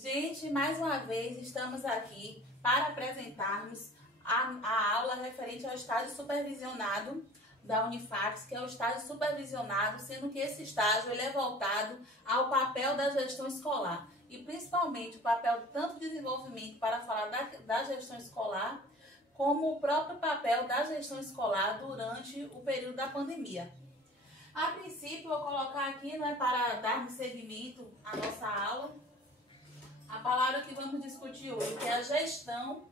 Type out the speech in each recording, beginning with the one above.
Gente, mais uma vez estamos aqui para apresentarmos a aula referente ao estágio supervisionado da Unifacs, que é o estágio supervisionado, sendo que esse estágio ele é voltado ao papel da gestão escolar e principalmente o papel tanto de desenvolvimento para falar da gestão escolar, como o próprio papel da gestão escolar durante o período da pandemia. A princípio, eu vou colocar aqui, para darmos seguimento à nossa aula, a palavra que vamos discutir hoje, que é a gestão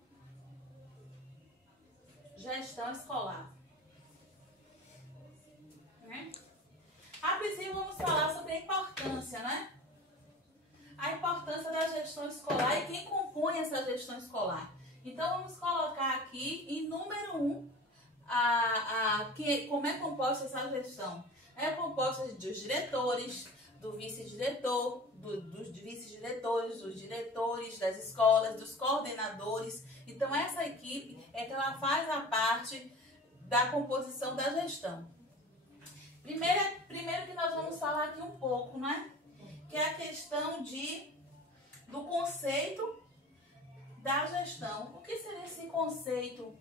escolar. A princípio, vamos falar sobre a importância, A importância da gestão escolar e quem compõe essa gestão escolar. Então, vamos colocar aqui, em número 1, como é composta essa gestão. É composta dos diretores, do vice-diretor, dos vice-diretores, dos diretores das escolas, dos coordenadores. Então, essa equipe é que ela faz a parte da composição da gestão. Primeiro que nós vamos falar aqui um pouco, que é a questão do conceito da gestão. O que seria esse conceito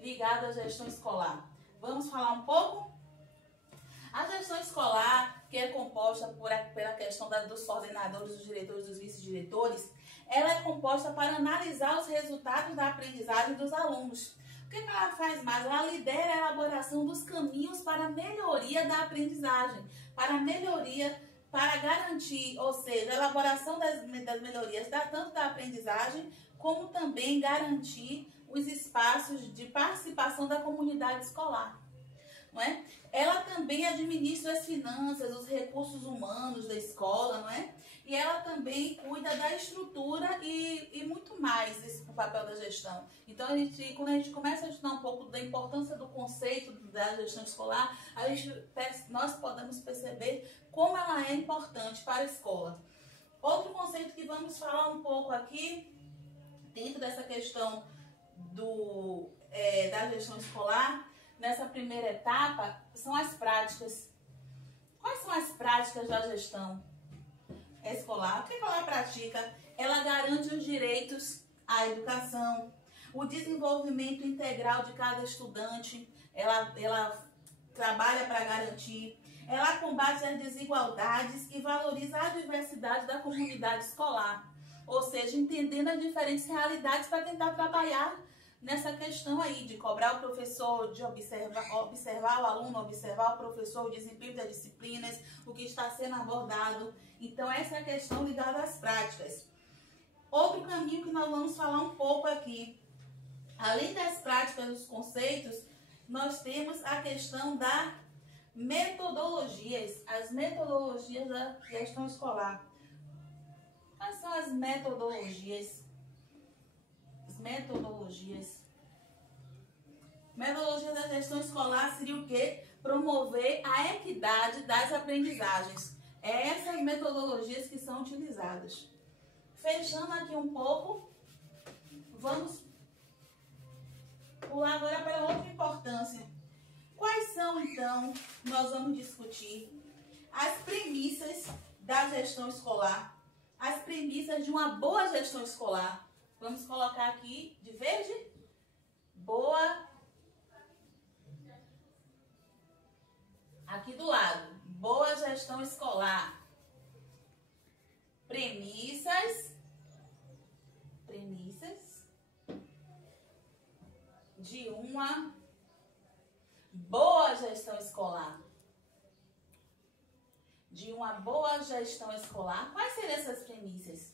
ligado à gestão escolar? Vamos falar um pouco? A gestão escolar, que é composta pela questão dos coordenadores, dos diretores, dos vice-diretores, ela é composta para analisar os resultados da aprendizagem dos alunos. O que ela faz mais? Ela lidera a elaboração dos caminhos para a melhoria da aprendizagem, para garantir, ou seja, a elaboração das melhorias, tanto da aprendizagem, como também garantir os espaços de participação da comunidade escolar. Ela também administra as finanças, os recursos humanos da escola, E ela também cuida da estrutura e muito mais esse papel da gestão. Então, quando a gente começa a estudar um pouco da importância do conceito da gestão escolar, nós podemos perceber como ela é importante para a escola. Outro conceito que vamos falar um pouco aqui, dentro dessa questão da gestão escolar, nessa primeira etapa, são as práticas. Quais são as práticas da gestão escolar? O que ela pratica? Ela garante os direitos à educação, o desenvolvimento integral de cada estudante, ela trabalha para garantir, ela combate as desigualdades e valoriza a diversidade da comunidade escolar, ou seja, entendendo as diferentes realidades para tentar trabalhar nessa questão aí de cobrar o professor, de observar o aluno, observar o professor, o desempenho das disciplinas, o que está sendo abordado. Então, essa é a questão ligada às práticas. Outro caminho que nós vamos falar um pouco aqui, além das práticas, dos conceitos, nós temos a questão das metodologias, as metodologias da gestão escolar. Quais são as metodologias? Metodologia da gestão escolar seria o quê? Promover a equidade das aprendizagens. É essas metodologias que são utilizadas. Fechando aqui um pouco, vamos pular agora para outra importância. Quais são, então, nós vamos discutir as premissas da gestão escolar, as premissas de uma boa gestão escolar. Vamos colocar aqui de verde, boa, aqui do lado, boa gestão escolar. Premissas de uma boa gestão escolar. De uma boa gestão escolar. Quais seriam essas premissas?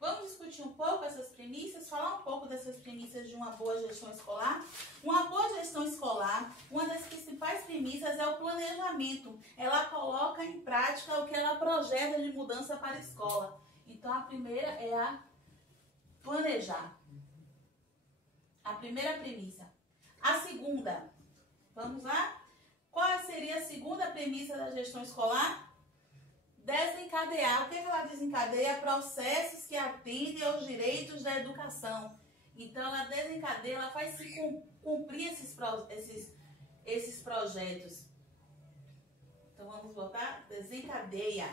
Vamos discutir um pouco essas premissas, falar um pouco dessas premissas de uma boa gestão escolar. Uma boa gestão escolar, uma das principais premissas é o planejamento. Ela coloca em prática o que ela projeta de mudança para a escola. Então, a primeira é a planejar. A primeira premissa. A segunda, vamos lá? Qual seria a segunda premissa da gestão escolar? Desencadear. O que ela desencadeia? Processos que atendem aos direitos da educação. Então, ela desencadeia, ela faz se cumprir esses projetos. Então, vamos botar desencadeia,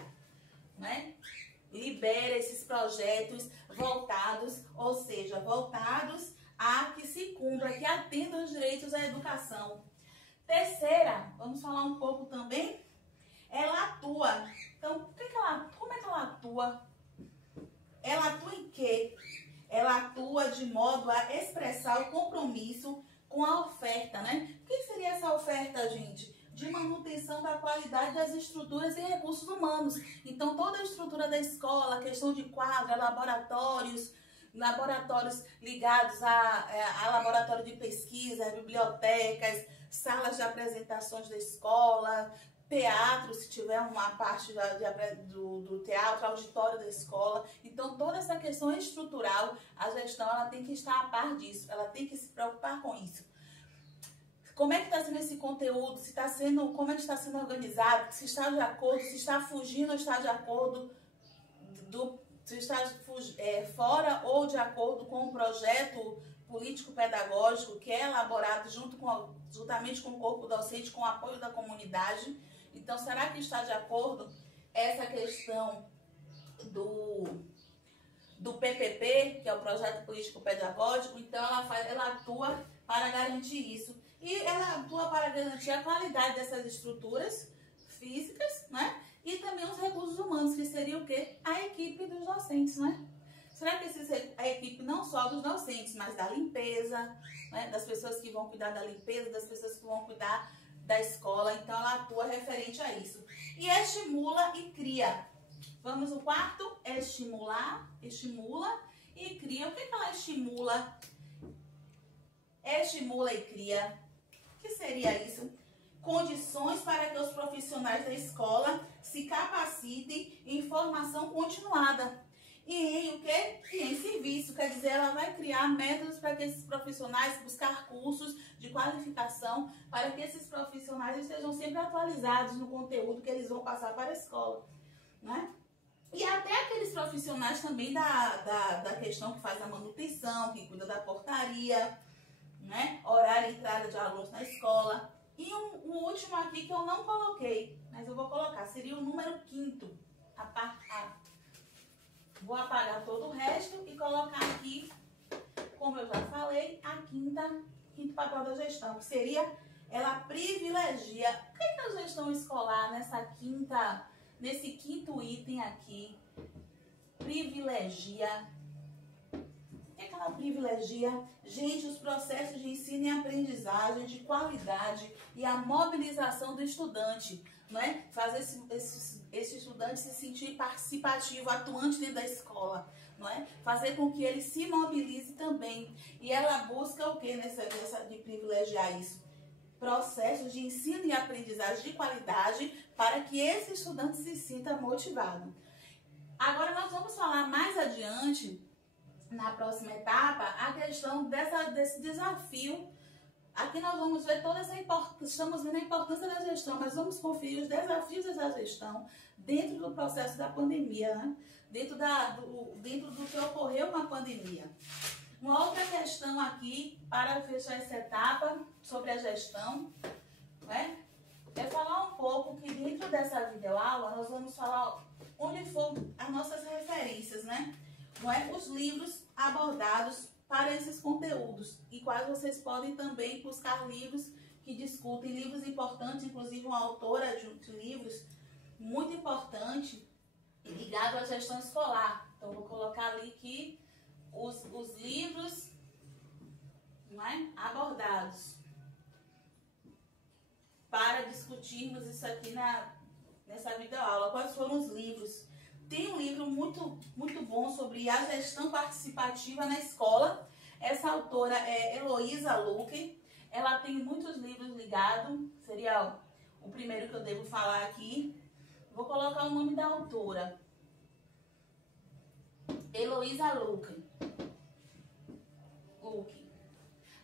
libera esses projetos voltados, ou seja, voltados a que se cumpra, que atendam os direitos à educação. Terceira, vamos falar um pouco também, ela atua. Então, como é que ela atua? Ela atua em quê? Ela atua de modo a expressar o compromisso com a oferta, né? O que seria essa oferta, gente? De manutenção da qualidade das estruturas e recursos humanos. Então, toda a estrutura da escola, questão de quadra, laboratórios ligados a laboratório de pesquisa, bibliotecas, salas de apresentações da escola, teatro, se tiver uma parte do teatro, auditório da escola. Então, toda essa questão estrutural, a gestão ela tem que estar a par disso, ela tem que se preocupar com isso. Como é que está sendo esse conteúdo, como é que está sendo organizado, se está de acordo, se está fugindo ou está de acordo, se está fora ou de acordo com o projeto político-pedagógico que é elaborado juntamente com o corpo docente, com o apoio da comunidade. Então, será que está de acordo essa questão do PPP, que é o projeto político-pedagógico? Então, ela atua para garantir isso. E ela atua para garantir a qualidade dessas estruturas físicas, né? E também os recursos humanos, que seria o quê? A equipe dos docentes, né? Será que a equipe não só dos docentes, mas da limpeza, né? Das pessoas que vão cuidar da limpeza, das pessoas que vão cuidar da escola. Então, ela atua referente a isso. E estimula e cria. Vamos no quarto? Estimula e cria. O que ela estimula? Estimula e cria. O que seria isso? Condições para que os profissionais da escola se capacitem em formação continuada. E em o quê? E em serviço, quer dizer, ela vai criar métodos para que esses profissionais buscar cursos de qualificação, para que esses profissionais estejam sempre atualizados no conteúdo que eles vão passar para a escola, né? E até aqueles profissionais também da questão que faz a manutenção, que cuida da portaria, né? Horário e entrada de alunos na escola. E um último aqui que eu não coloquei, mas eu vou colocar, seria o número 5º, a parte A. Vou apagar todo o resto e colocar aqui, como eu já falei, a quinto papel da gestão, que seria, ela privilegia. O que é a gestão escolar nesse quinto item aqui? Privilegia. O que ela privilegia? Gente, os processos de ensino e aprendizagem de qualidade e a mobilização do estudante, né? Fazer esse estudante se sentir participativo, atuante dentro da escola, não é? Fazer com que ele se mobilize também. E ela busca o que de privilegiar isso? Processos de ensino e aprendizagem de qualidade para que esse estudante se sinta motivado. Agora nós vamos falar mais adiante, na próxima etapa, a questão desse desafio. Aqui nós vamos ver toda essa importância, estamos vendo a importância da gestão, mas vamos conferir os desafios da gestão dentro do processo da pandemia, né? dentro do que ocorreu com a pandemia. Uma outra questão aqui, para fechar essa etapa sobre a gestão, né? É falar um pouco que dentro dessa videoaula nós vamos falar onde foram as nossas referências, né? Não é? Os livros abordados para esses conteúdos e quais vocês podem também buscar livros que discutem, livros importantes, inclusive uma autora de livros muito importante ligado à gestão escolar. Então, vou colocar ali que os livros, não é? Abordados para discutirmos isso aqui nessa videoaula. Quais foram os livros? Tem um livro muito, muito bom sobre a gestão participativa na escola. Essa autora é Heloísa Luque. Ela tem muitos livros ligados. Seria o primeiro que eu devo falar aqui. Vou colocar o nome da autora. Heloísa Luque.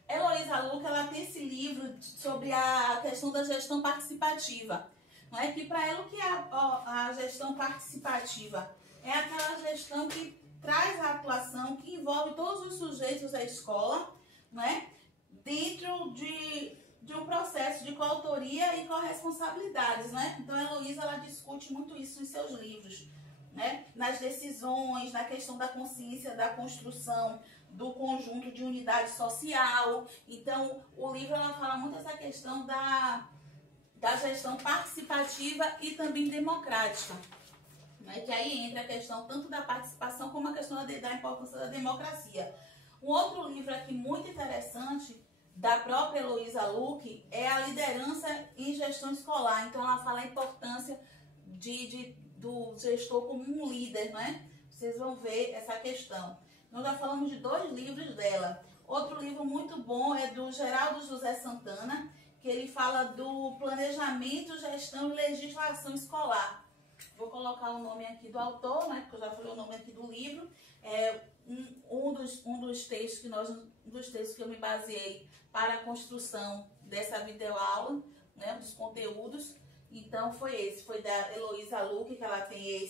Heloísa Luque, ela tem esse livro sobre a questão da gestão participativa. Não é que para ela o que é a gestão participativa? É aquela gestão que traz a atuação, que envolve todos os sujeitos da escola, não é? Dentro de um processo de coautoria e corresponsabilidades, né? Então a Heloísa, ela discute muito isso em seus livros, né, nas decisões, na questão da consciência da construção do conjunto de unidade social. Então, o livro ela fala muito essa questão da gestão participativa e também democrática, né, que aí entra a questão tanto da participação como a questão da importância da democracia. Um outro livro aqui muito interessante, da própria Heloísa Luque, é a liderança em gestão escolar. Então, ela fala a importância do gestor como um líder, né? Vocês vão ver essa questão. Nós já falamos de 2 livros dela. Outro livro muito bom é do Geraldo José Santana, que ele fala do planejamento, gestão e legislação escolar. Vou colocar o nome aqui do autor, né? Porque eu já falei o nome aqui do livro. É um dos textos que eu me baseei para a construção dessa videoaula, né? Dos conteúdos. Então foi da Heloísa Luque, que ela tem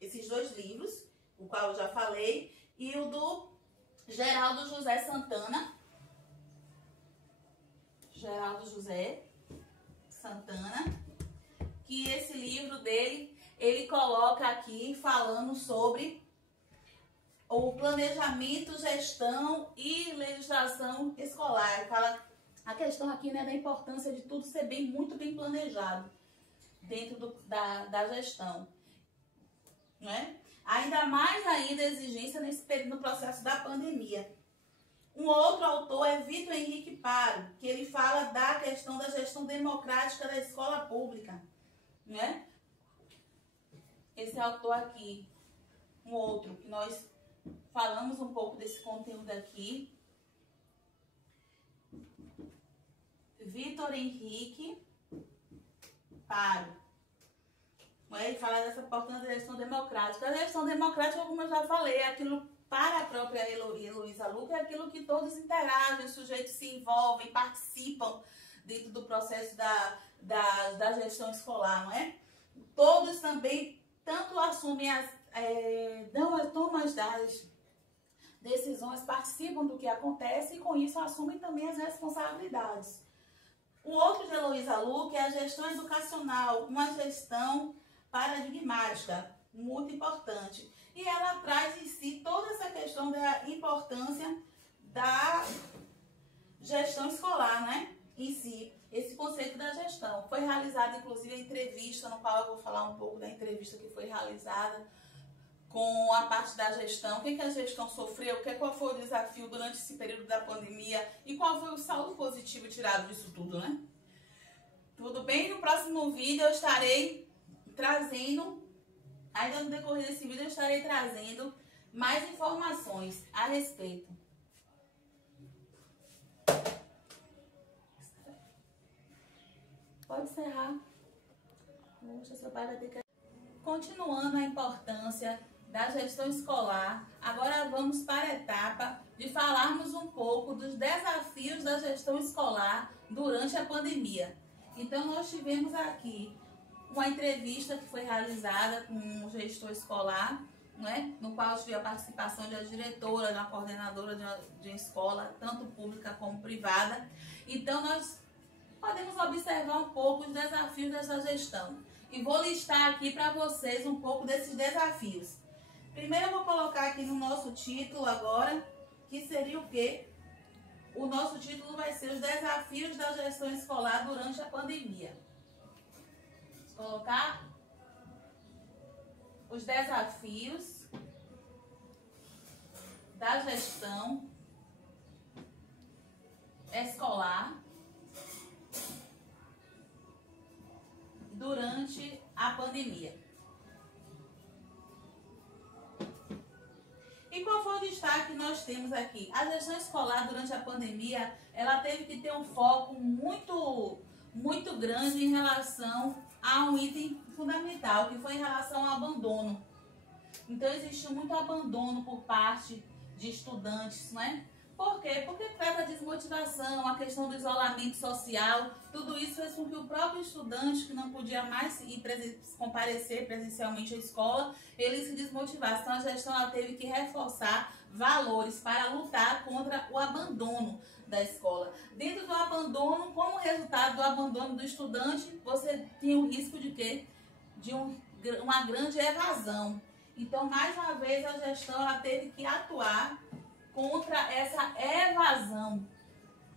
esses 2 livros, o qual eu já falei, e o do Geraldo José Santana. Geraldo José Santana, que esse livro dele, ele coloca aqui falando sobre o planejamento, gestão e legislação escolar. Ele fala a questão aqui, né, da importância de tudo ser muito bem planejado dentro da gestão, né? Ainda mais ainda a exigência nesse período, no processo da pandemia. Um outro autor é Vitor Henrique Paro, que ele fala da questão da gestão democrática da escola pública, né? Esse autor aqui, um outro, que nós falamos um pouco desse conteúdo aqui. Vitor Henrique Paro. Ele fala dessa importância da gestão democrática. A gestão democrática, como eu já falei, é aquilo para a própria Heloísa Luque, é aquilo que todos interagem, os sujeitos se envolvem, participam dentro do processo da gestão escolar, não é? Todos também, tanto assumem dão as tomas das decisões, participam do que acontece e com isso assumem também as responsabilidades. O outro de Heloísa Luque é a gestão educacional, uma gestão paradigmática, muito importante. E ela traz em si toda essa questão da importância da gestão escolar, né? Em si, esse conceito da gestão. Foi realizada, inclusive, a entrevista, no qual eu vou falar um pouco da entrevista que foi realizada com a parte da gestão, o que a gestão sofreu, qual foi o desafio durante esse período da pandemia e qual foi o saldo positivo tirado disso tudo, né? Tudo bem? No próximo vídeo eu estarei trazendo, ainda no decorrer desse vídeo eu estarei trazendo mais informações a respeito. Pode encerrar. Poxa, seu pai vai ter que... Continuando a importância da gestão escolar, agora vamos para a etapa de falarmos um pouco dos desafios da gestão escolar durante a pandemia. Então, nós tivemos aqui uma entrevista que foi realizada com um gestor escolar, né, no qual tive a participação de uma diretora, de uma coordenadora de uma escola, tanto pública como privada. Então, nós podemos observar um pouco os desafios dessa gestão. E vou listar aqui para vocês um pouco desses desafios. Primeiro eu vou colocar aqui no nosso título agora, que seria o quê? O nosso título vai ser os desafios da gestão escolar durante a pandemia. Vou colocar os desafios da gestão escolar durante a pandemia. E qual foi o destaque que nós temos aqui? A gestão escolar durante a pandemia, ela teve que ter um foco muito grande em relação a um item fundamental, que foi em relação ao abandono. Então, existiu muito abandono por parte de estudantes, né? Por quê? Porque traz a desmotivação, a questão do isolamento social, tudo isso fez com que o próprio estudante, que não podia mais comparecer presencialmente à escola, ele se desmotivasse. Então a gestão ela teve que reforçar valores para lutar contra o abandono da escola. Dentro do abandono, como resultado do abandono do estudante, você tinha o risco de quê? De um uma grande evasão. Então, mais uma vez, a gestão ela teve que atuar contra essa evasão.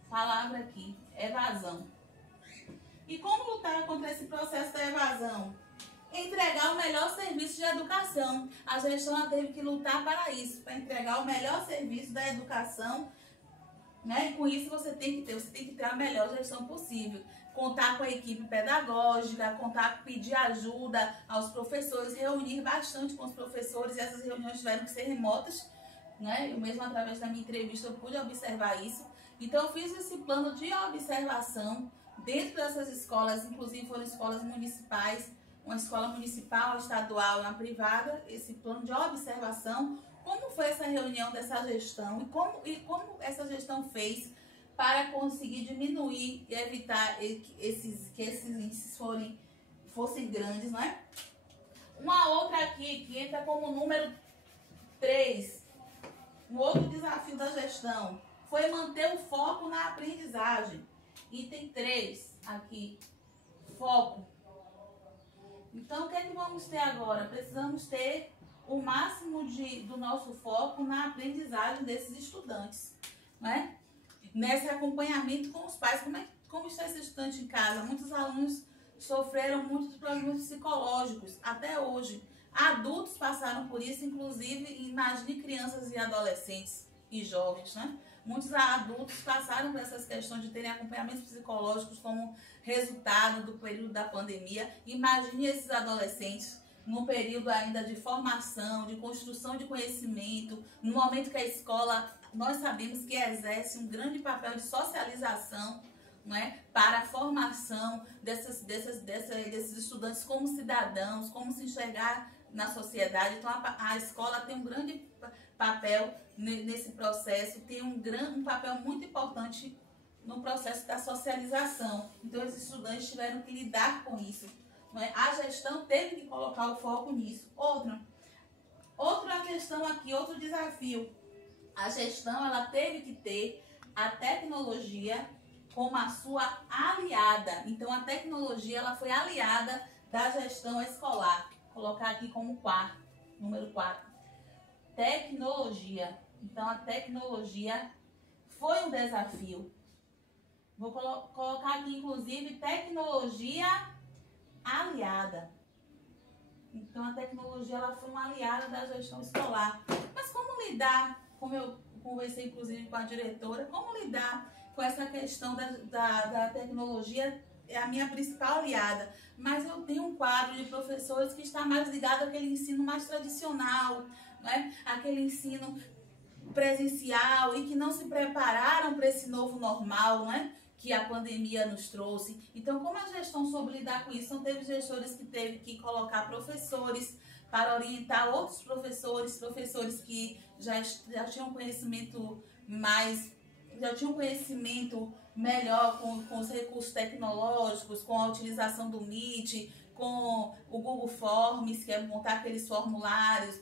Palavra aqui, evasão. E como lutar contra esse processo da evasão? Entregar o melhor serviço de educação. A gestão ela teve que lutar para isso, para entregar o melhor serviço da educação, né? E com isso você tem que ter a melhor gestão possível. Contar com a equipe pedagógica, pedir ajuda aos professores, reunir bastante com os professores, e essas reuniões tiveram que ser remotas, né? Eu mesmo, através da minha entrevista, eu pude observar isso. Então, eu fiz esse plano de observação dentro dessas escolas, inclusive foram escolas municipais, uma escola municipal, uma estadual e uma privada, esse plano de observação, como foi essa reunião dessa gestão e como essa gestão fez para conseguir diminuir e evitar que esses índices fossem grandes, não é? Uma outra aqui, que entra como número 3, um outro desafio da gestão, foi manter o foco na aprendizagem. Item 3, aqui, foco. Então, o que é que vamos ter agora? Precisamos ter o máximo do nosso foco na aprendizagem desses estudantes, né? Nesse acompanhamento com os pais. Como está esse estudante em casa? Muitos alunos sofreram muitos problemas psicológicos, até hoje. Adultos passaram por isso, inclusive, imagine crianças e adolescentes e jovens, né? Muitos adultos passaram por essas questões de terem acompanhamentos psicológicos como resultado do período da pandemia. Imagine esses adolescentes num período ainda de formação, de construção de conhecimento, no momento que a escola, nós sabemos que exerce um grande papel de socialização, não é? Para a formação desses estudantes como cidadãos, como se enxergar na sociedade. Então, a escola tem um grande papel nesse processo, tem um papel muito importante no processo da socialização. Então, os estudantes tiveram que lidar com isso, não é? A gestão teve que colocar o foco nisso. Outra questão aqui, outro desafio. A gestão ela teve que ter a tecnologia como a sua aliada. Então, a tecnologia ela foi aliada da gestão escolar. Vou colocar aqui como número 4. Tecnologia. Então, a tecnologia foi um desafio. Vou colocar aqui, inclusive, tecnologia aliada. Então, a tecnologia ela foi uma aliada da gestão escolar. Mas como lidar, como eu conversei, inclusive, com a diretora, como lidar com essa questão da tecnologia? É a minha principal aliada, mas eu tenho um quadro de professores que está mais ligado àquele ensino mais tradicional, né? Aquele ensino presencial e que não se prepararam para esse novo normal, né? Que a pandemia nos trouxe. Então, como a gestão soube lidar com isso? Então, teve gestores que teve que colocar professores para orientar outros professores que já tinham conhecimento melhor com os recursos tecnológicos, com a utilização do Meet, com o Google Forms, que é montar aqueles formulários,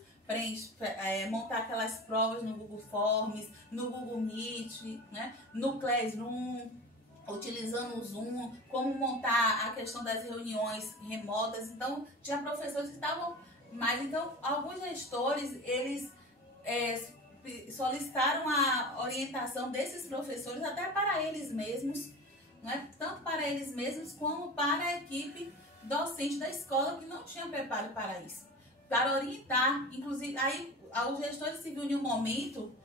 montar aquelas provas no Google Forms, no Google Meet, né? No Classroom, utilizando o Zoom, como montar a questão das reuniões remotas. Então, tinha professores que estavam mais. Então, alguns gestores, eles solicitaram a orientação desses professores até para eles mesmos, né? Tanto para eles mesmos como para a equipe docente da escola que não tinha preparo para isso, para orientar. Inclusive, aí os gestores se viu em um momento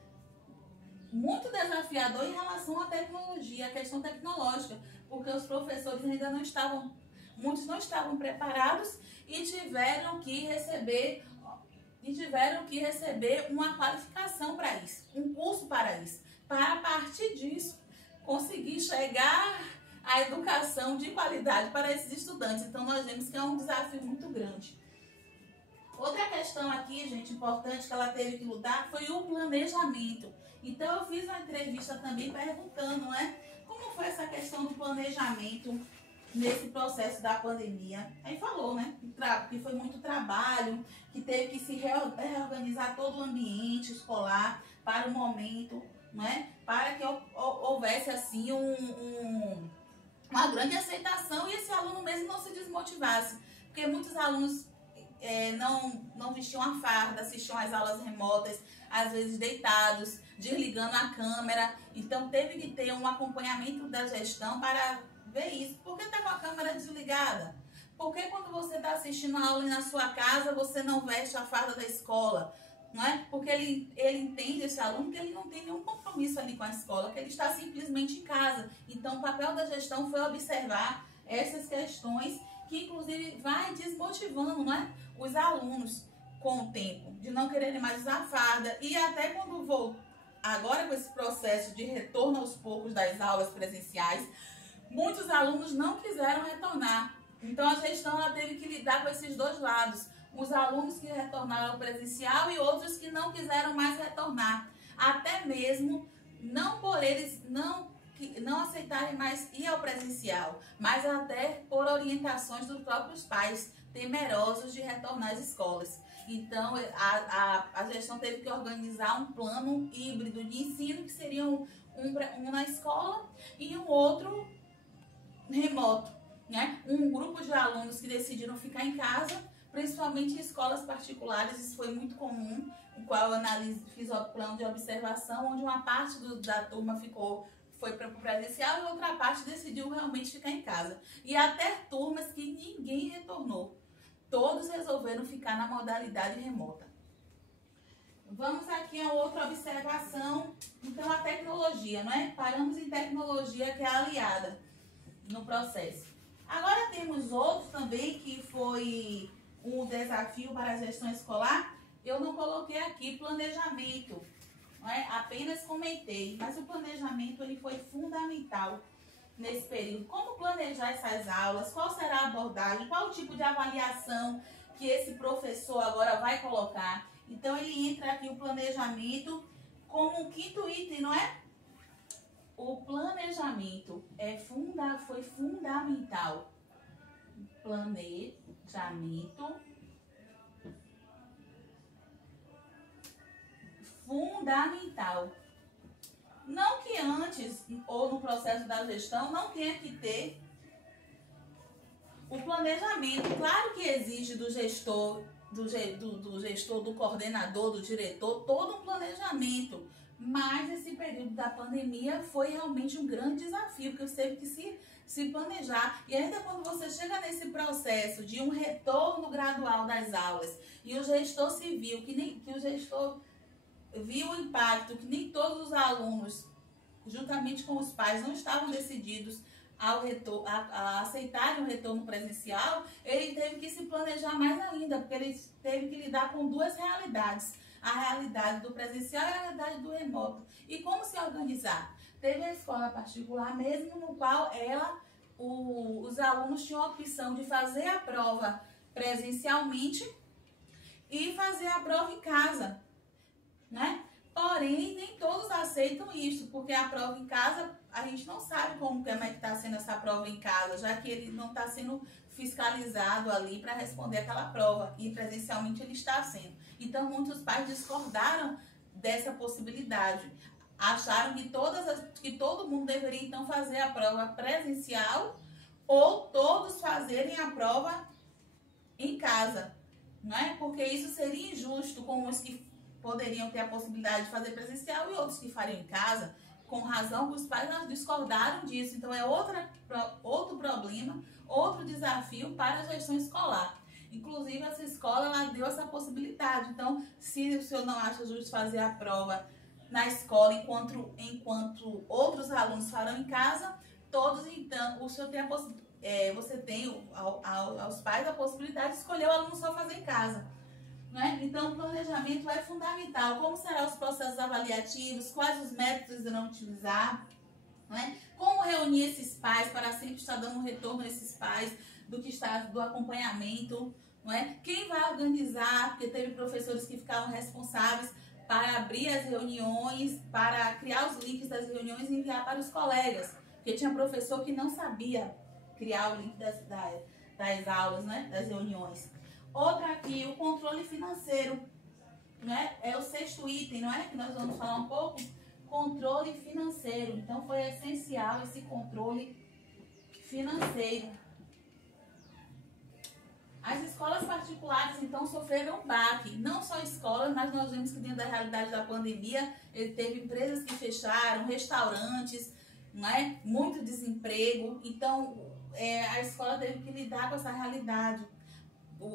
muito desafiador em relação à tecnologia, à questão tecnológica, porque os professores ainda muitos não estavam preparados e tiveram que receber uma qualificação para isso, um curso para isso, para a partir disso conseguir chegar à educação de qualidade para esses estudantes. Então, nós vemos que é um desafio muito grande. Outra questão aqui, gente, importante que ela teve que lutar foi o planejamento. Então, eu fiz uma entrevista também perguntando, né, como foi essa questão do planejamento nesse processo da pandemia. Aí falou, né, que foi muito trabalho, que teve que se reorganizar todo o ambiente escolar para o momento, né, para que houvesse assim uma grande aceitação e esse aluno mesmo não se desmotivasse, porque muitos alunos não vestiam a farda, assistiam às aulas remotas, às vezes deitados, desligando a câmera. Então teve que ter um acompanhamento da gestão para ver isso. Por que está com a câmera desligada? Por que quando você está assistindo a aula na sua casa, você não veste a farda da escola? Não é? Porque ele entende, esse aluno, que ele não tem nenhum compromisso ali com a escola, que ele está simplesmente em casa. Então o papel da gestão foi observar essas questões, que inclusive vai desmotivando, não é, os alunos com o tempo, de não quererem mais usar farda. E até quando vou agora com esse processo de retorno aos poucos das aulas presenciais, muitos alunos não quiseram retornar. Então a gestão ela teve que lidar com esses dois lados. Os alunos que retornaram ao presencial e outros que não quiseram mais retornar. Até mesmo não por eles não aceitarem mais ir ao presencial, mas até por orientações dos próprios pais, temerosos de retornar às escolas. Então a gestão teve que organizar um plano híbrido de ensino, que seria um na escola e um outro remoto, né? Um grupo de alunos que decidiram ficar em casa, principalmente em escolas particulares. Isso foi muito comum, o qual eu fiz o plano de observação, onde uma parte da turma foi para o presencial e outra parte decidiu realmente ficar em casa. E até turmas que ninguém retornou. Todos resolveram ficar na modalidade remota. Vamos aqui a outra observação. Então, a tecnologia, não é? Paramos em tecnologia, que é aliada no processo. Agora temos outro também que foi um desafio para a gestão escolar. Eu não coloquei aqui planejamento, não é? Apenas comentei, mas o planejamento ele foi fundamental nesse período. Como planejar essas aulas? Qual será a abordagem? Qual o tipo de avaliação que esse professor agora vai colocar? Então ele entra aqui o planejamento como um quinto item, não é? O planejamento foi fundamental. Planejamento fundamental. Não que antes ou no processo da gestão não tenha que ter o planejamento. Claro que exige do gestor, do coordenador, do diretor, todo um planejamento. Mas esse período da pandemia foi realmente um grande desafio, porque você teve que se planejar. E ainda quando você chega nesse processo de um retorno gradual das aulas e o gestor o gestor viu o impacto, que nem todos os alunos, juntamente com os pais, não estavam decididos a aceitarem o retorno presencial, ele teve que se planejar mais ainda, porque ele teve que lidar com duas realidades. A realidade do presencial e a realidade do remoto. E como se organizar? Teve a escola particular mesmo, no qual os alunos tinham a opção de fazer a prova presencialmente e fazer a prova em casa, né? Porém, nem todos aceitam isso, porque a prova em casa, a gente não sabe como é que está sendo essa prova em casa, já que ele não está sendo fiscalizado ali para responder aquela prova, e presencialmente ele está sendo. Então, muitos pais discordaram dessa possibilidade. Acharam que todo mundo deveria, então, fazer a prova presencial ou todos fazerem a prova em casa, não é? Porque isso seria injusto com os que poderiam ter a possibilidade de fazer presencial e outros que fariam em casa. Com razão, os pais discordaram disso. Então, é outro problema, outro desafio para a gestão escolar. Inclusive, essa escola ela deu essa possibilidade. Então, se o senhor não acha justo fazer a prova na escola enquanto outros alunos farão em casa, todos, então, o senhor tem você tem aos pais a possibilidade de escolher o aluno só fazer em casa. Né? Então, o planejamento é fundamental. Como serão os processos avaliativos? Quais os métodos irão utilizar? Né? Como reunir esses pais para sempre estar dando um retorno a esses pais do acompanhamento? Não é? Quem vai organizar? Porque teve professores que ficavam responsáveis para abrir as reuniões, para criar os links das reuniões e enviar para os colegas. Porque tinha professor que não sabia criar o link das aulas, né? Das reuniões. Outra aqui, o controle financeiro, né? É o sexto item, não é? Que nós vamos falar um pouco. Controle financeiro. Então, foi essencial esse controle financeiro. As escolas particulares, então, sofreram baque. Não só escolas, mas nós vemos que dentro da realidade da pandemia, teve empresas que fecharam, restaurantes, não é? Muito desemprego. Então, a escola teve que lidar com essa realidade.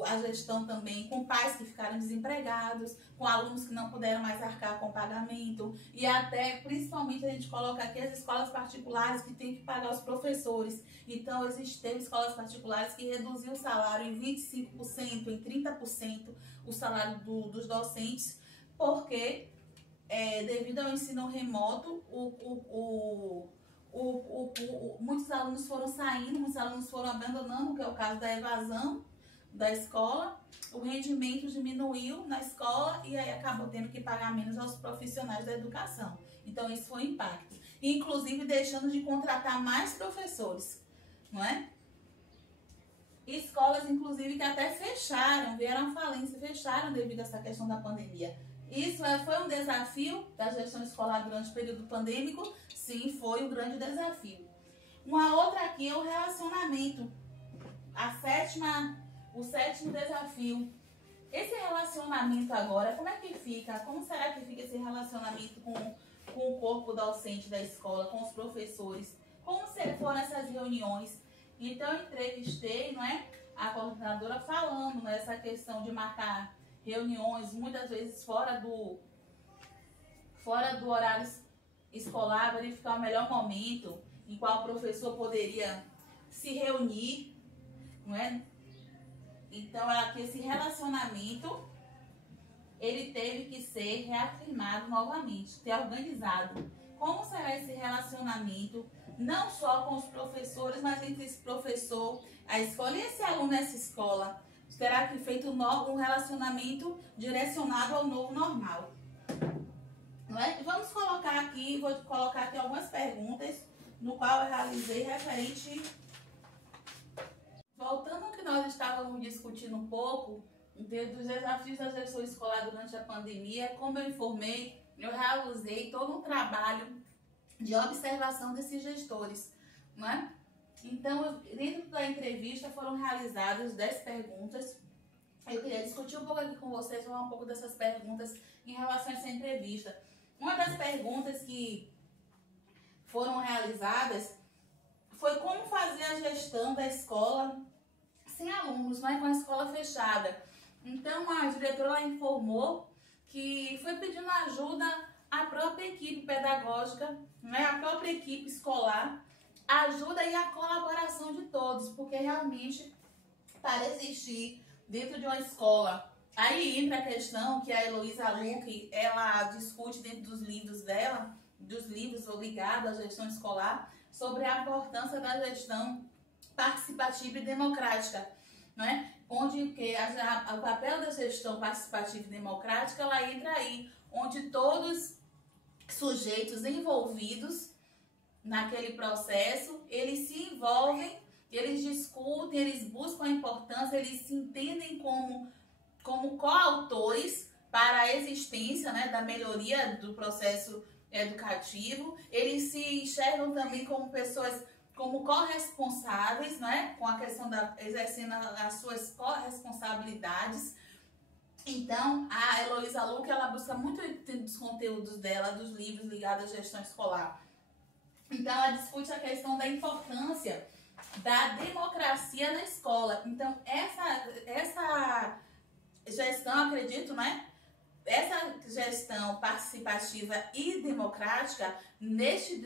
A gestão também, com pais que ficaram desempregados, com alunos que não puderam mais arcar com o pagamento, e até, principalmente, a gente coloca aqui as escolas particulares que tem que pagar os professores. Então, teve escolas particulares que reduziu o salário em 25%, em 30% o salário dos docentes, porque, devido ao ensino remoto, muitos alunos foram saindo, muitos alunos foram abandonando, que é o caso da evasão da escola, o rendimento diminuiu na escola e aí acabou tendo que pagar menos aos profissionais da educação. Então isso foi um impacto. Inclusive deixando de contratar mais professores, não é? Escolas, inclusive, que até fecharam, vieram à falência, fecharam devido a essa questão da pandemia. Isso foi um desafio da gestão escolar durante o período pandêmico? Sim, foi um grande desafio. Uma outra aqui é o relacionamento. O sétimo desafio. Esse relacionamento agora, como é que fica? Como será que fica esse relacionamento com o corpo docente da escola, com os professores? Como foram essas reuniões? Então, eu entrevistei, não é, a coordenadora falando nessa questão de marcar reuniões, muitas vezes fora do horário escolar, verificar o melhor momento em qual o professor poderia se reunir, não é? Então, aqui esse relacionamento, ele teve que ser reafirmado novamente, ter organizado. Como será esse relacionamento, não só com os professores, mas entre esse professor, a escola e esse aluno nessa escola? Terá que feito um relacionamento direcionado ao novo normal. Não é? Vamos colocar aqui, vou colocar aqui algumas perguntas, no qual eu realizei referente. Voltando ao que nós estávamos discutindo um pouco, dos desafios da gestão escolar durante a pandemia, como eu informei, eu realizei todo um trabalho de observação desses gestores, não é? Então, dentro da entrevista foram realizadas 10 perguntas. Eu queria discutir um pouco aqui com vocês, falar um pouco dessas perguntas em relação a essa entrevista. Uma das perguntas que foram realizadas foi como fazer a gestão da escola sem alunos, né, com a escola fechada. Então, a diretora informou que foi pedindo ajuda à própria equipe pedagógica, né, à própria equipe escolar, a ajuda e a colaboração de todos, porque realmente, para existir dentro de uma escola, aí entra a questão que a Heloísa Luque, ela discute dentro dos livros dela, dos livros ligados à gestão escolar, sobre a importância da gestão participativa e democrática, né? Onde que o papel da gestão participativa e democrática, ela entra aí, onde todos sujeitos envolvidos naquele processo, eles se envolvem, eles discutem, eles buscam a importância, eles se entendem como coautores para a existência, né, da melhoria do processo educativo. Eles se enxergam também como pessoas, como corresponsáveis, né, com a questão exercendo as suas corresponsabilidades. Então, a Heloísa Luque, ela busca muito dos conteúdos dela, dos livros ligados à gestão escolar. Então, ela discute a questão da importância da democracia na escola. Então, essa gestão, acredito, né? Essa gestão participativa e democrática, nesse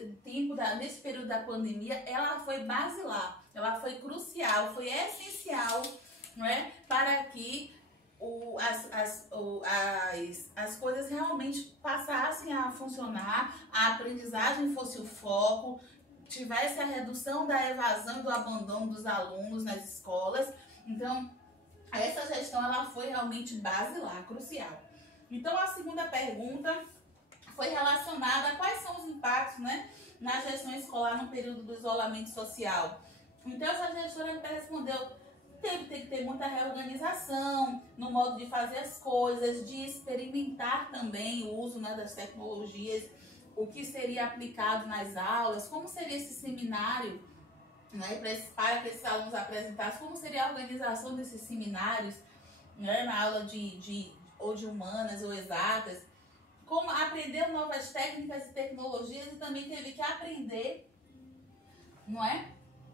período da pandemia, ela foi basilar, ela foi crucial, foi essencial, não é? Para que as coisas realmente passassem a funcionar, a aprendizagem fosse o foco, tivesse a redução da evasão e do abandono dos alunos nas escolas. Então, essa gestão ela foi realmente basilar, crucial. Então, a segunda pergunta foi relacionada a quais são os impactos, né, na gestão escolar no período do isolamento social. Então, essa gestora respondeu: tem que ter muita reorganização no modo de fazer as coisas, de experimentar também o uso, né, das tecnologias, o que seria aplicado nas aulas, como seria esse seminário né, para que esses alunos apresentassem como seria a organização desses seminários, né, na aula ou de humanas ou exatas, como aprender novas técnicas e tecnologias, e também teve que aprender, não é,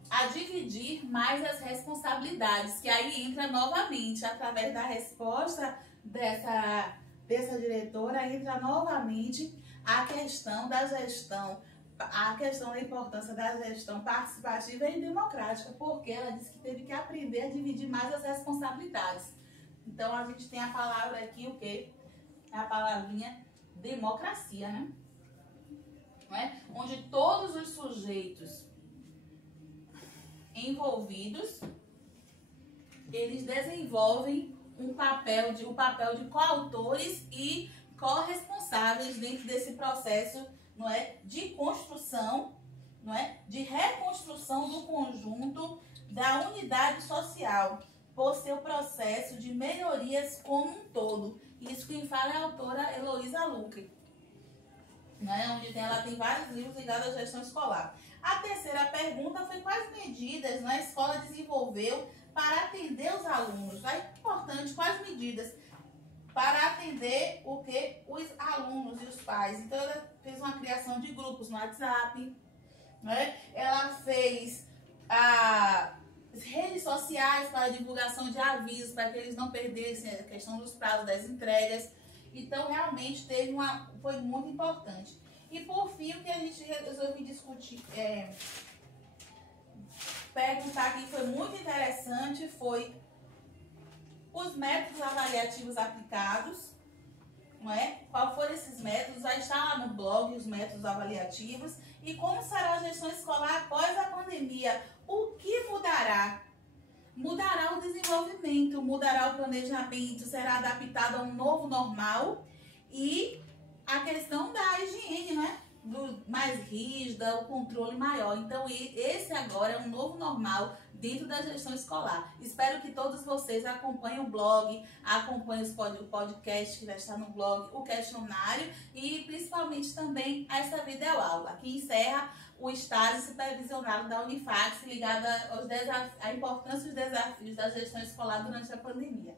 a dividir mais as responsabilidades, que aí entra novamente, através da resposta dessa diretora, entra novamente a questão da gestão, a questão da importância da gestão participativa e democrática, porque ela disse que teve que aprender a dividir mais as responsabilidades. Então, a gente tem a palavra aqui, o quê? A palavrinha democracia, né? Não é? Onde todos os sujeitos envolvidos, eles desenvolvem o papel de coautores e corresponsáveis dentro desse processo, não é, de construção, não é, de reconstrução do conjunto da unidade social, por seu processo de melhorias como um todo. Isso quem fala é a autora Heloísa Luque, né, onde ela tem vários livros ligados à gestão escolar. A terceira pergunta foi quais medidas a escola desenvolveu para atender os alunos. É importante, quais medidas para atender o que? Os alunos e os pais. Então, ela fez uma criação de grupos no WhatsApp, né? Ela fez as redes sociais para divulgação de avisos, para que eles não perdessem a questão dos prazos das entregas. Então, realmente, foi muito importante. E, por fim, o que a gente resolveu discutir, perguntar aqui, foi muito interessante, foi os métodos avaliativos aplicados, não é? Qual foram esses métodos? Vai estar lá no blog os métodos avaliativos. E como será a gestão escolar após a pandemia? O que mudará? Mudará o desenvolvimento, mudará o planejamento, será adaptado a um novo normal e a questão da higiene, né? Mais rígida, o controle maior. Então, esse agora é um novo normal dentro da gestão escolar. Espero que todos vocês acompanhem o blog, acompanhem o podcast que vai estar no blog, o questionário e principalmente também essa videoaula. Aqui encerra o estágio supervisionado da Unifax ligado à importância dos desafios da gestão escolar durante a pandemia.